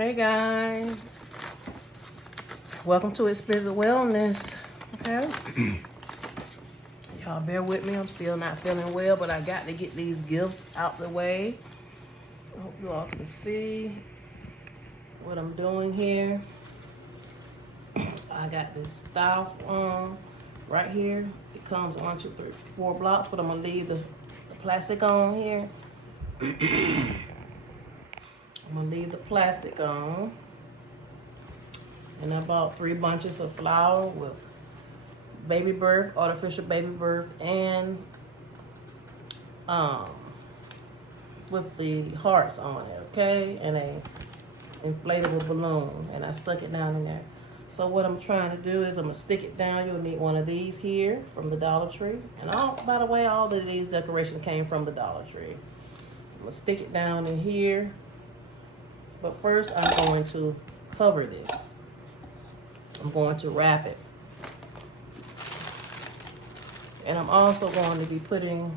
Hey guys, welcome to Explicit Wellness. Okay, y'all bear with me. I'm still not feeling well, but I got to get these gifts out the way. I hope you all can see what I'm doing here. I got this Styrofoam right here. It comes 1, 2, 3, 4 blocks, but I'm gonna leave the plastic on here. I'm gonna leave the plastic on. And I bought 3 bunches of flour with baby birth, artificial baby birth, and with the hearts on it, okay? And a inflatable balloon. And I stuck it down in there. So what I'm trying to do is I'm gonna stick it down. You'll need one of these here from the Dollar Tree. And by the way, all of these decorations came from the Dollar Tree. I'm gonna stick it down in here. But first I'm going to cover this. I'm going to wrap it. And I'm also going to be putting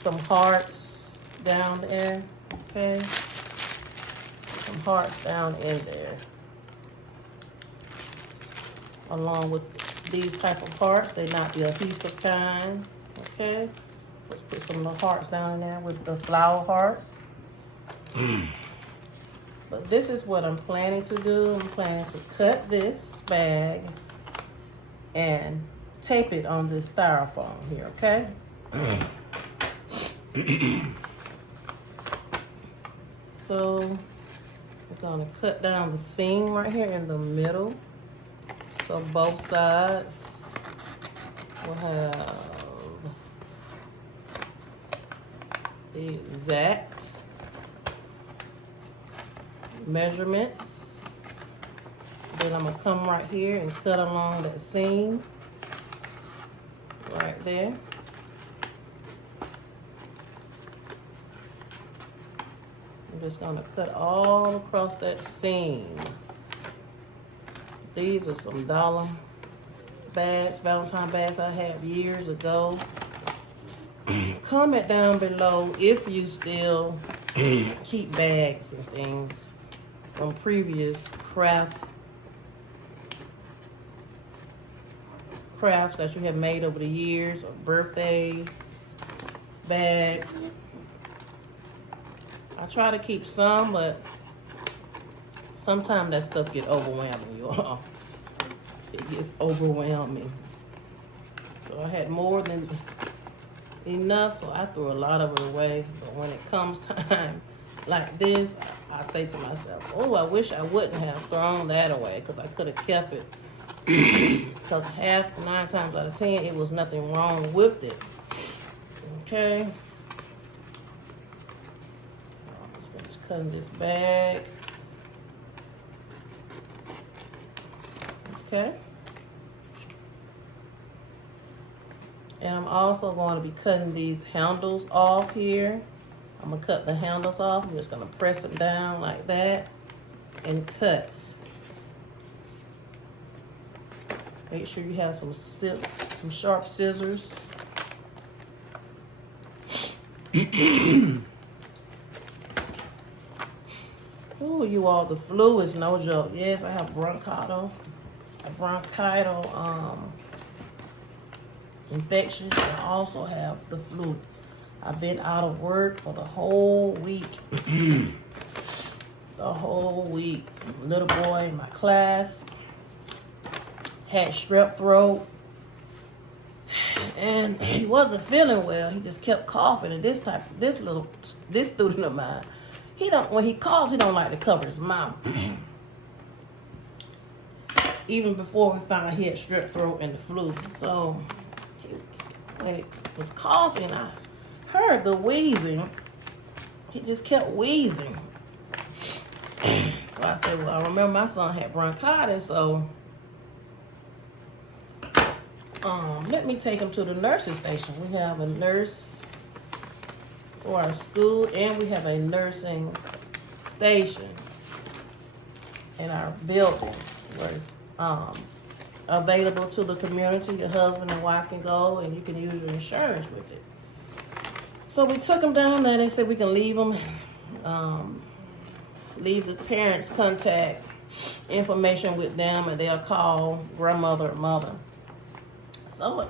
some hearts down there, okay? Some hearts down in there. Along with these type of hearts, they're not the adhesive kind, okay? Let's put some of the hearts down in there with the flower hearts. But this is what I'm planning to do. I'm planning to cut this bag and tape it on this styrofoam here, okay? So we're gonna cut down the seam right here in the middle. So both sides will have the exact measurement. Then I'm gonna come right here and cut along that seam right there. I'm just gonna cut all across that seam. These are some dollar bags, Valentine bags I had years ago. Comment down below if you still keep bags and things from previous crafts that you have made over the years, or birthday bags. I try to keep some, but sometimes that stuff gets overwhelming, you all. It gets overwhelming. So I had more than enough, so I threw a lot of it away. But when it comes time like this, I say to myself, oh, I wish I wouldn't have thrown that away, because I could have kept it. Because 9 times out of 10, it was nothing wrong with it. Okay. I'm just finish cutting this bag. Okay. And I'm also going to be cutting these handles off here. I'm going to cut the handles off. I'm just going to press them down like that and cut. Make sure you have some sharp scissors. Oh, you all, the flu is no joke. Yes, I have bronchital infection. I also have the flu. I've been out of work for the whole week. The whole week. Little boy in my class had strep throat, and he wasn't feeling well. He just kept coughing. And this student of mine, when he coughs, he don't like to cover his mouth. Even before we found out he had strep throat and the flu. So when it was coughing, I heard the wheezing. He just kept wheezing. So I said, well, I remember my son had bronchitis, so let me take him to the nurse's station. We have a nurse for our school, and we have a nursing station in our building where it's available to the community. Your husband and wife can go, and you can use your insurance with it. So we took him down there. They said we can leave him leave the parents' contact information with them, and they'll call grandmother or mother. So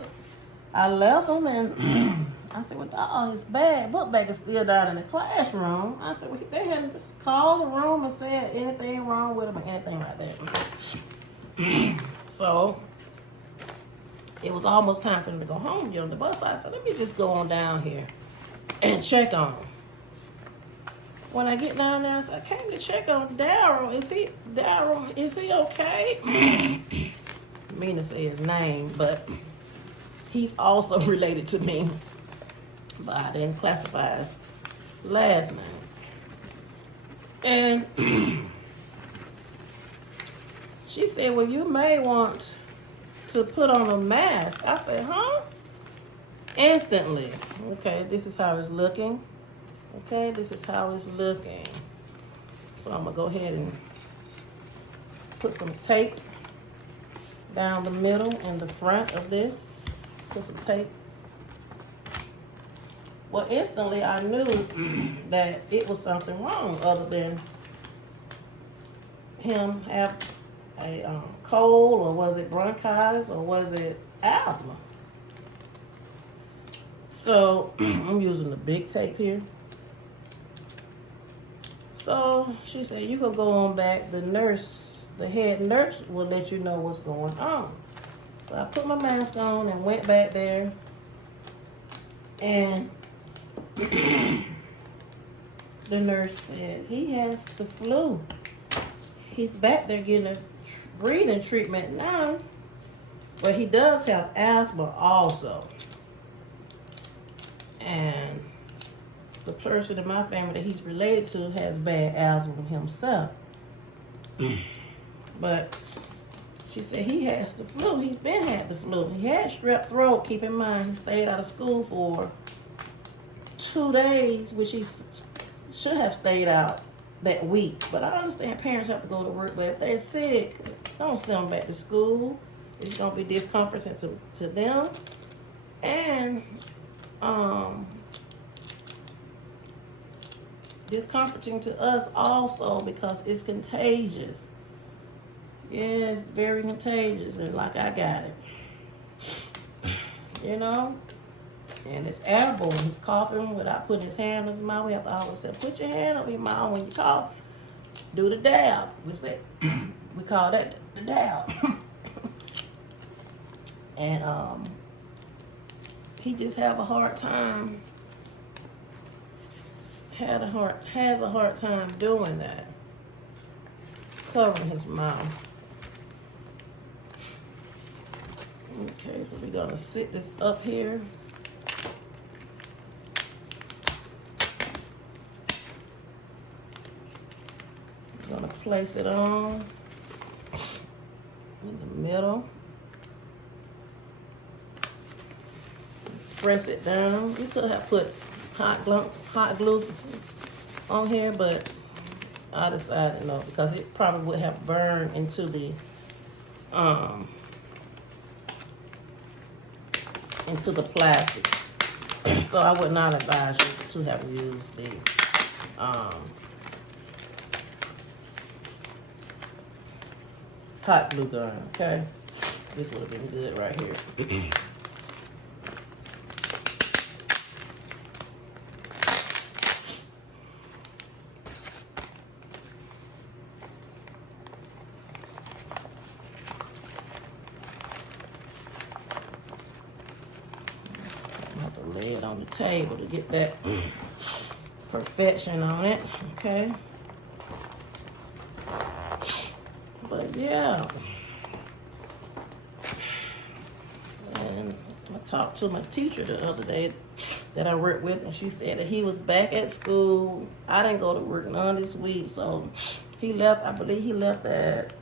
I left them, and I said, well, dog, his book bag is still down in the classroom. I said, well, they hadn't called the room and said anything wrong with him or anything like that. So it was almost time for them to go home, on the bus. So I said, let me just go on down here and check on him. When I get down there, I said, I came to check on Daryl. Is he okay? I mean to say his name, but he's also related to me. But I didn't classify his last name. And she said, well, you may want to put on a mask. I said, huh? Instantly. Okay, this is how it's looking. Okay, this is how it's looking. So I'm going to go ahead and put some tape down the middle and the front of this. Put some tape. Well, instantly I knew that it was something wrong other than him have a cold, or was it bronchitis, or was it asthma? So I'm using the big tape here. So she said, you can go on back. The head nurse will let you know what's going on. So I put my mask on and went back there. And the nurse said, he has the flu. He's back there getting a breathing treatment now. But he does have asthma also. And the person in my family that he's related to has bad asthma himself. But she said he has the flu. He's been had the flu. He had strep throat. Keep in mind, he stayed out of school for 2 days, which he should have stayed out that week. But I understand parents have to go to work. But if they're sick, don't send them back to school. It's going to be discomforting to them. And discomforting to us also, because it's contagious. Yeah, it's very contagious, and like I got it, you know, and it's airborne. He's coughing without putting his hand in his mouth. We have to always say, put your hand on your mouth when you cough. Do the dab. We call that the dab. And he just have a hard time. Has a hard time doing that. Covering his mouth. Okay, so we're gonna sit this up here. We're gonna place it on in the middle. Press it down. You could have put hot glue on here, but I decided no, because it probably would have burned into the plastic. So I would not advise you to have used the hot glue gun. Okay, this would have been good right here. Lay it on the table to get that perfection on it, okay? But yeah, and I talked to my teacher the other day that I worked with, and she said that he was back at school. I didn't go to work none this week, so he left. I believe he left at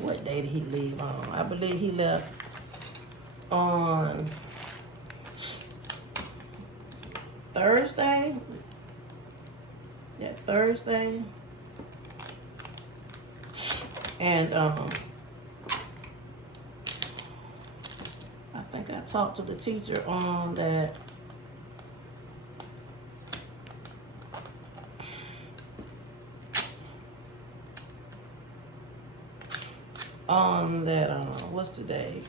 what day did he leave on? I believe he left on Thursday. Yeah, Thursday. And I think I talked to the teacher on that. on that, what's today?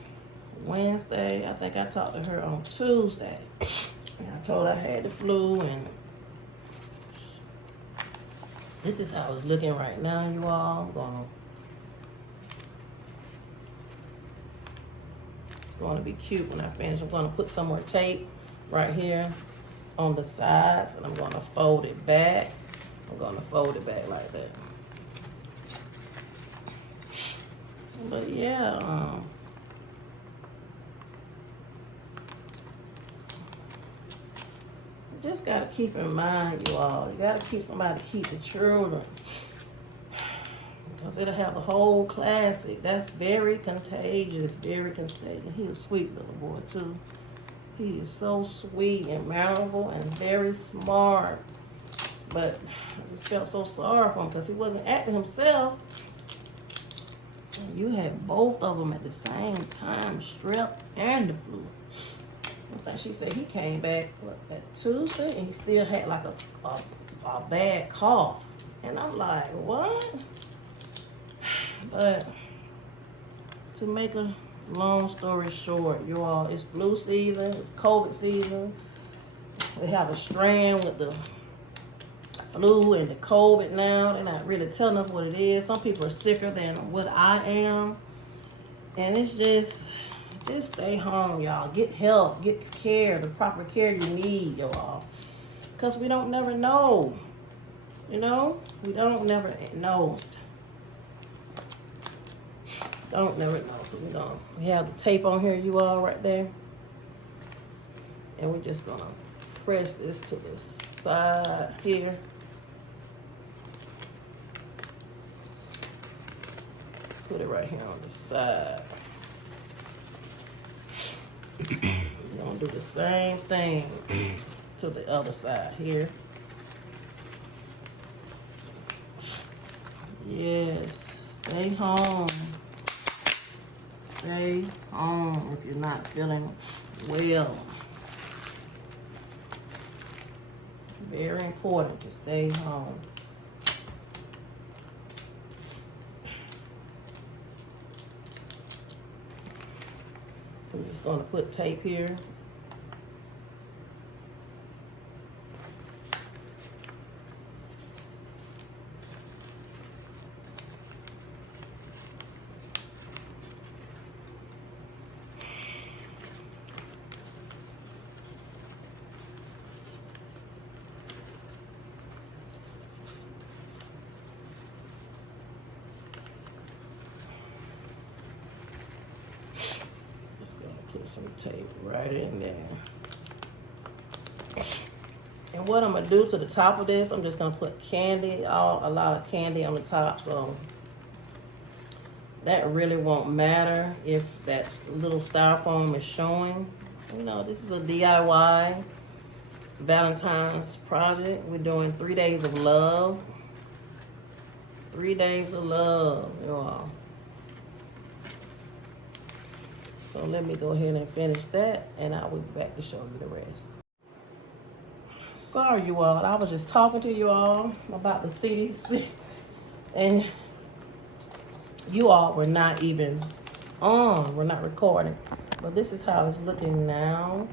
Wednesday. I think I talked to her on Tuesday. And I told her I had the flu, and this is how it's looking right now, you all. It's going to be cute when I finish. I'm going to put some more tape right here on the sides, and I'm going to fold it back. I'm going to fold it back like that. But yeah, just gotta keep in mind, you all. You gotta keep somebody to keep the children, because it'll have the whole classic. That's very contagious, very contagious. He was a sweet little boy too. He is so sweet and mannerable and very smart. But I just felt so sorry for him because he wasn't acting himself. And you had both of them at the same time, strep and the flu. I think she said he came back at Tuesday and he still had like a bad cough. And I'm like, what? But to make a long story short, you all, it's flu season, it's COVID season. They have a strand with the flu and the COVID now. They're not really telling us what it is. Some people are sicker than what I am. And it's just stay home, y'all. Get help, get care, the proper care you need, y'all. Because we don't never know. You know? We don't never know. Don't never know. So we have the tape on here, you all, right there. And we're just gonna press this to the side here. Put it right here on the side. We're gonna do the same thing to the other side here. Yes, stay home. Stay home if you're not feeling well. Very important to stay home. I'm just going to put tape here. Some tape right in there. And what I'm gonna do to the top of this, I'm just gonna put candy, a lot of candy on the top, so that really won't matter if that little styrofoam is showing. You know, this is a DIY Valentine's project. We're doing 3 days of love. 3 days of love, y'all. So let me go ahead and finish that, and I will be back to show you the rest. Sorry, you all. I was just talking to you all about the CDC, and you all were not even on. We're not recording. But this is how it's looking now,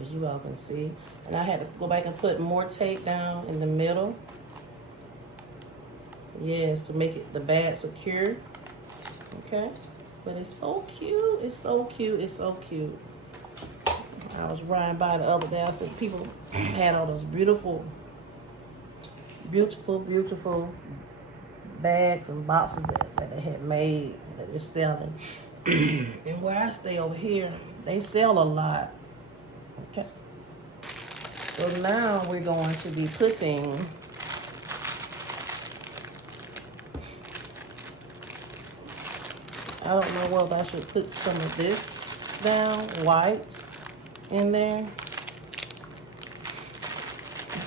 as you all can see. And I had to go back and put more tape down in the middle. Yes, to make it the bag secure. Okay. But it's so cute. It's so cute. It's so cute. I was riding by the other day. I said people had all those beautiful, beautiful, beautiful bags and boxes that they had made that they're selling. And where I stay over here, they sell a lot. Okay. So now we're going to be putting I don't know whether I should put some of this down, white, in there. I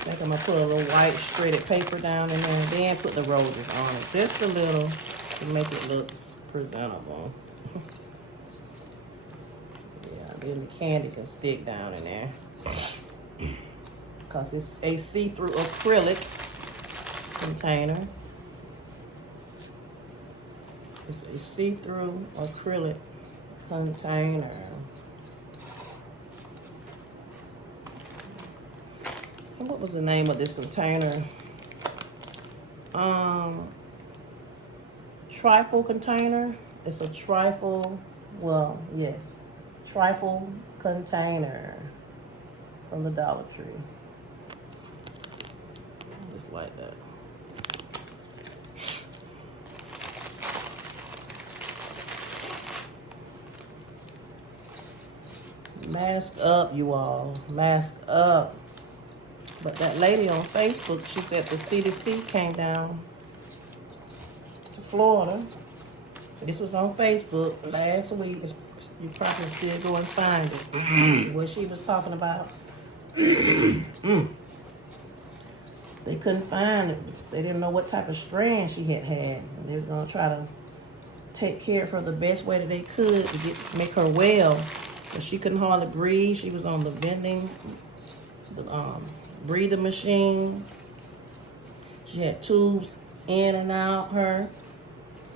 think I'm going to put a little white shredded paper down in there and then put the roses on it. Just a little to make it look presentable. Yeah, then the candy can stick down in there. Because it's a see-through acrylic container. a see-through acrylic container. And what was the name of this container? Trifle container. It's a trifle, well, yes, trifle container from the Dollar Tree. Just like that. Mask up, you all. Mask up. But that lady on Facebook, she said the CDC came down to Florida. This was on Facebook last week. You probably still go and find it. What she was talking about. They couldn't find it. They didn't know what type of strand she had had. They was going to try to take care of her the best way that they could to make her well. But she couldn't hardly breathe. She was on the breathing machine. She had tubes in and out her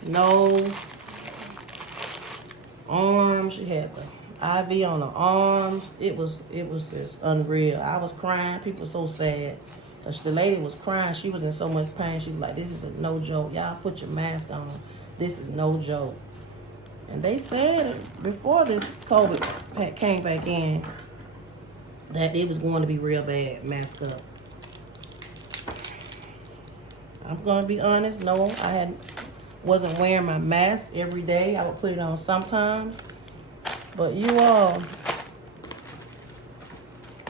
nose, arms. She had the IV on her arms. It was just unreal. I was crying. People were so sad. The lady was crying. She was in so much pain. She was like, "This is a no joke. Y'all put your mask on. This is no joke." And they said before this COVID came back in that it was going to be real bad. Mask up. I'm going to be honest. No, I wasn't wearing my mask every day. I would put it on sometimes. But you all,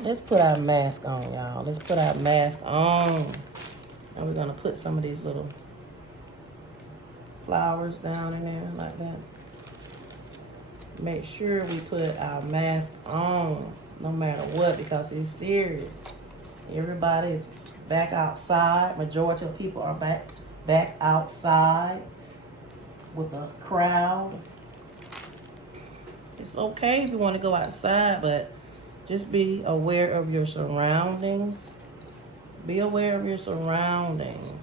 let's put our mask on, y'all. Let's put our mask on. And we're going to put some of these little flowers down in there like that. Make sure we put our mask on no matter what, because it's serious. Everybody is back outside. Majority of people are back outside with a crowd. It's okay if you want to go outside, but just be aware of your surroundings. Be aware of your surroundings.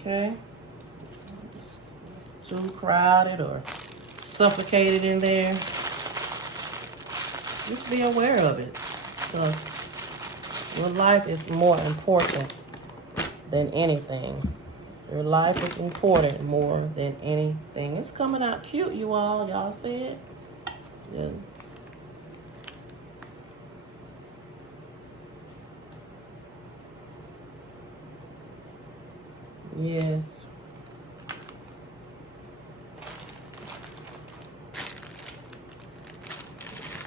Okay? Too crowded or suffocated in there. Just be aware of it. Because your life is more important than anything. Your life is important more than anything. It's coming out cute, you all. Y'all see it? Yeah. Yes.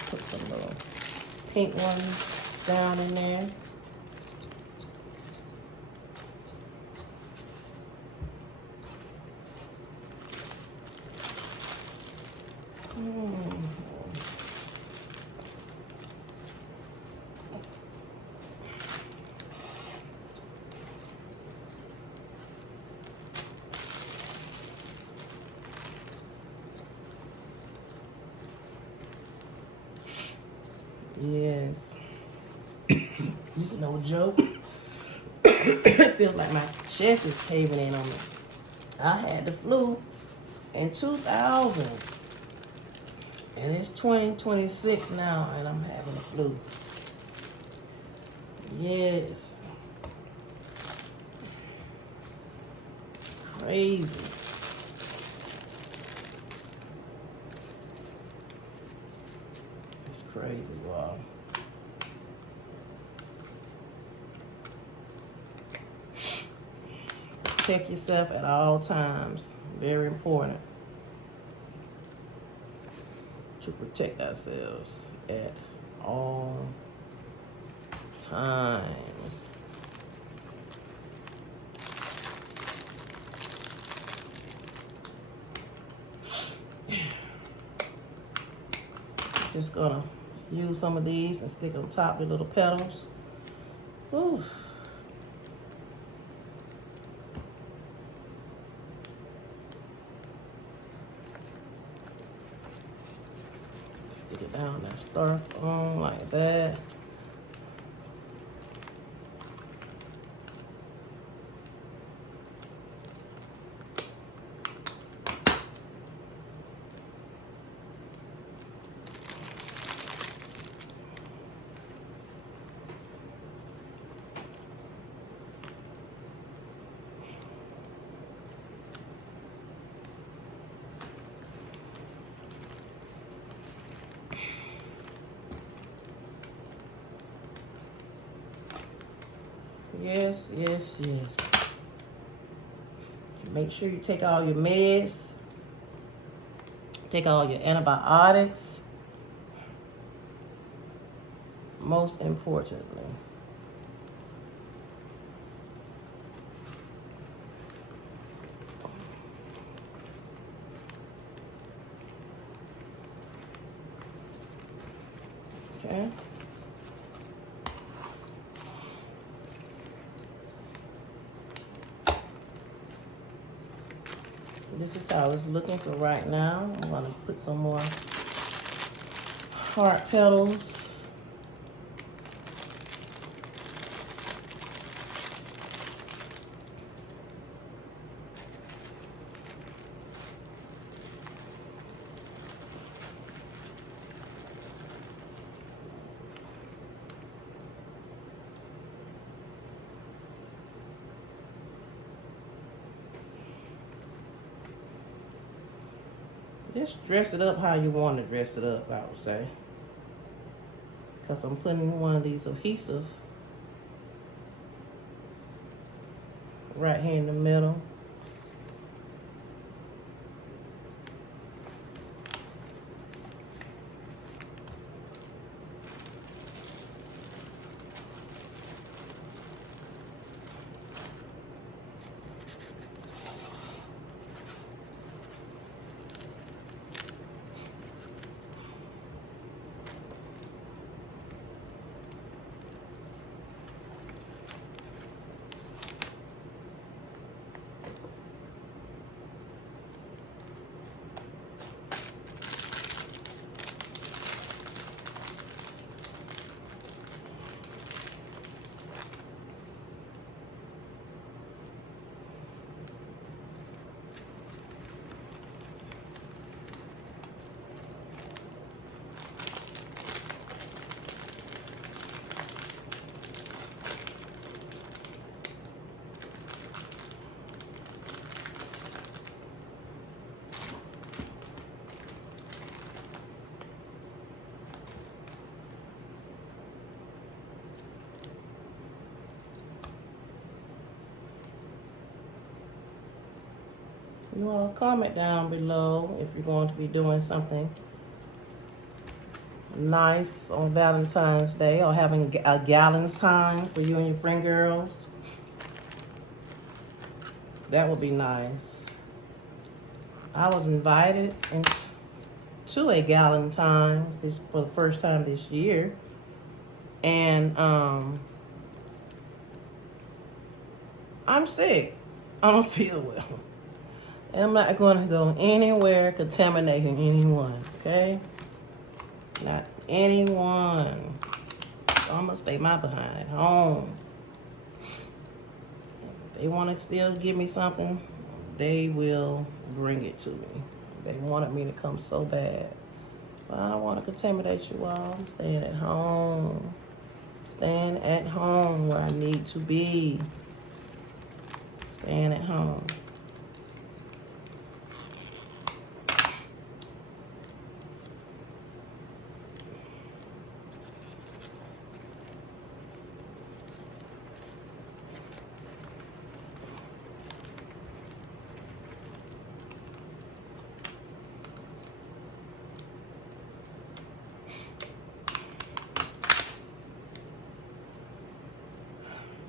Put some little pink ones down in there. Yes. This is no joke. It feels like my chest is caving in on me. I had the flu in 2000. And it's 2026 now, and I'm having the flu. Yes. Crazy. It's crazy, wow. Protect yourself at all times. Very important to protect ourselves at all times. Just gonna use some of these and stick on top the little petals. Ooh. Stick it down that styrofoam like that. Yes, yes, yes. Make sure you take all your meds. Take all your antibiotics. Most importantly. Okay. This is how it's looking for right now. I'm gonna put some more heart petals. Just dress it up how you want to dress it up, I would say. Because I'm putting one of these adhesive right here in the middle. You all comment down below if you're going to be doing something nice on Valentine's Day or having a gallon's time for you and your friend girls. That would be nice. I was invited to a Valentine's for the first time this year. And I'm sick. I don't feel well. And I'm not going to go anywhere contaminating anyone, okay? Not anyone. So I'm going to stay my behind at home. If they want to still give me something, they will bring it to me. They wanted me to come so bad. But I don't want to contaminate you all. I'm staying at home. Staying at home where I need to be. Staying at home.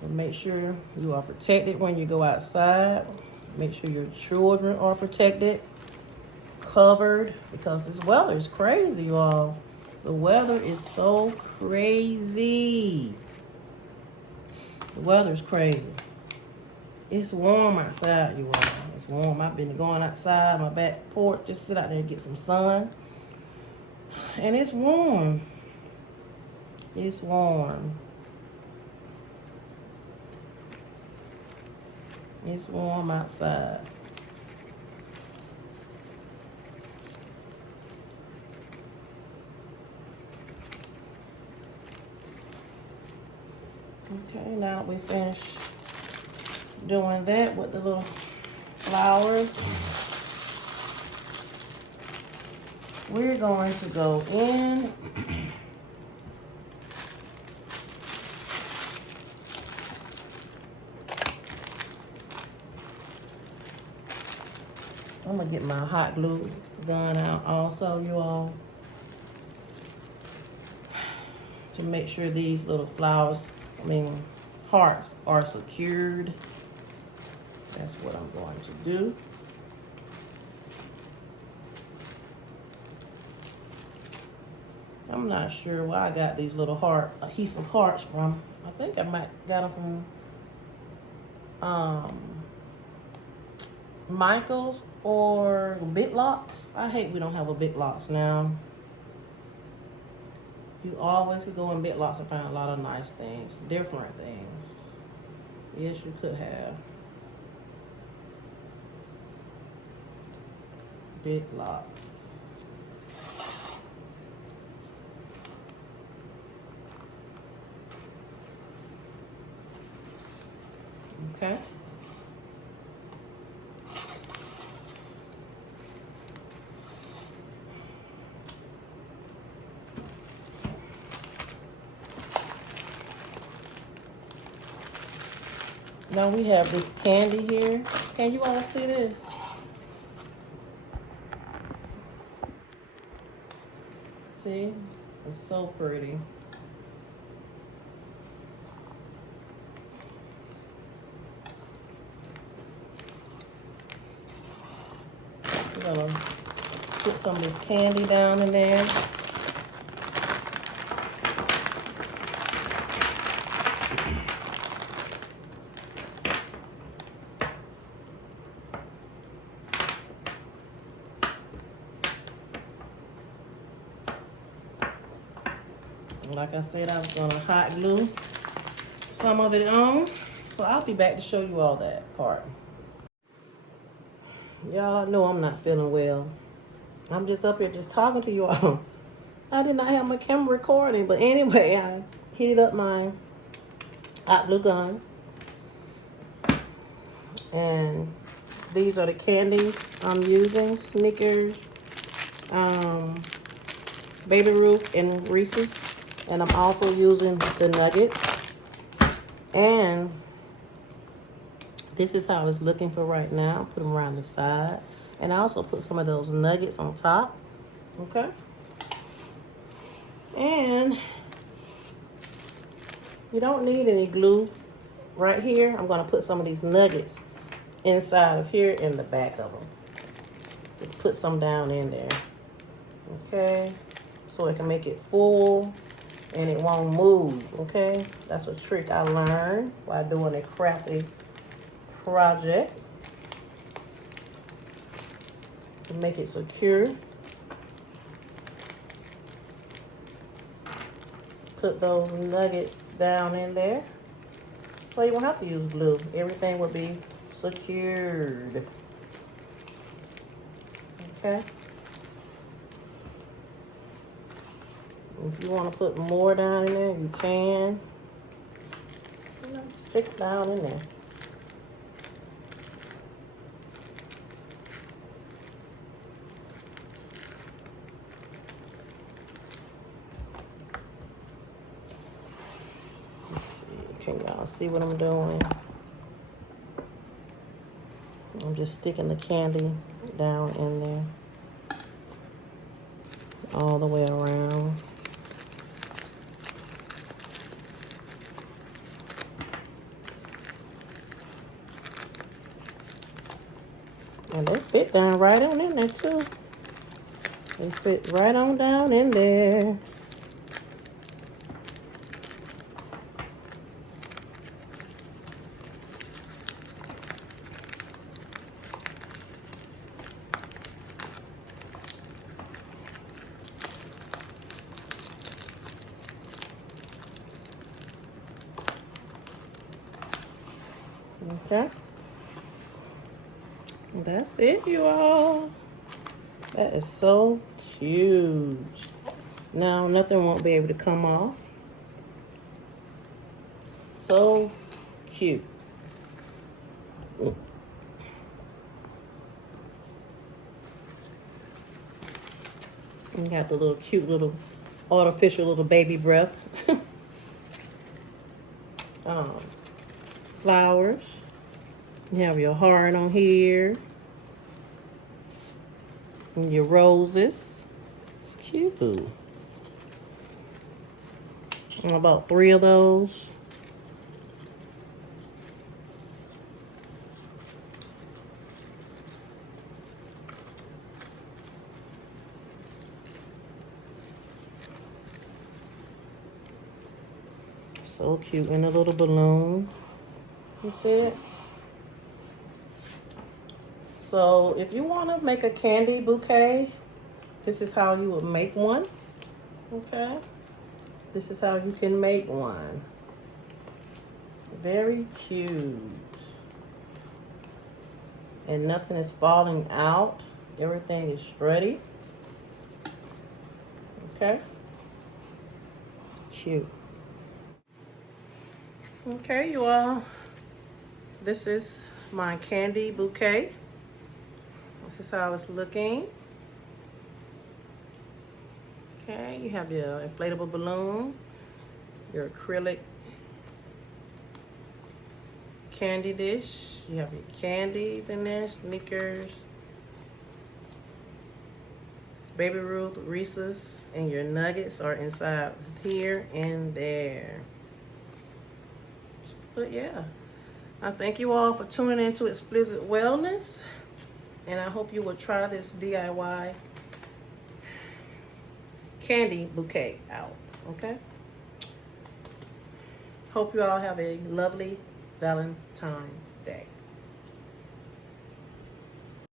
Make sure you are protected when you go outside. Make sure your children are protected, covered, because this weather is crazy, you all. The weather is so crazy. The weather is crazy. It's warm outside, you all. It's warm. I've been going outside my back porch, just sit out there and get some sun. And it's warm. It's warm. It's warm outside. Okay, now that we finished doing that with the little flowers, we're going to go in I'm gonna get my hot glue gun out also, you all, to make sure these little flowers, hearts are secured. That's what I'm going to do. I'm not sure where I got these little adhesive hearts from. I think I might got them from Michael's or Big Lots. I hate we don't have a Big Lots now. You always could go in Big Lots and find a lot of nice things, different things. Yes, you could have. Big Lots. Okay. Now we have this candy here. Can you all see this? See? It's so pretty. We're gonna put some of this candy down in there. Like I said, I was gonna hot glue some of it on. So I'll be back to show you all that part. Y'all know I'm not feeling well. I'm just up here just talking to you all. I did not have my camera recording, but anyway, I heated up my hot glue gun. And these are the candies I'm using. Snickers, Baby Ruth, and Reese's. And I'm also using the nuggets. And this is how it's looking for right now. Put them around the side. And I also put some of those nuggets on top. Okay. And you don't need any glue right here. I'm going to put some of these nuggets inside of here in the back of them. Just put some down in there. Okay. So it can make it full and it won't move. Okay. That's a trick I learned while doing a crafty project to make it secure. Put those nuggets down in there so you won't have to use glue. Everything will be secured. Okay. If you want to put more down in there, you can. Stick it down in there. Can y'all see what I'm doing? I'm just sticking the candy down in there all the way around. And they fit down right on in there too. They fit right on down in there. Okay. That's it, you all. That is so huge. Now nothing won't be able to come off. So cute. You got the little cute little artificial little baby breath. Flowers. You have your heart on here. And your roses. Cute. And about 3 of those. So cute. And a little balloon. You see it? So if you want to make a candy bouquet, this is how you would make one. Okay? This is how you can make one. Very cute. And nothing is falling out. Everything is ready. Okay? Cute. Okay, you all. This is my candy bouquet. This is how it's looking. Okay, you have your inflatable balloon, your acrylic candy dish. You have your candies in there, Snickers, Baby Ruth, Reese's, and your nuggets are inside here and there. But yeah, I thank you all for tuning into Explicit Wellness, and I hope you will try this DIY candy bouquet out, okay? Hope you all have a lovely Valentine's Day.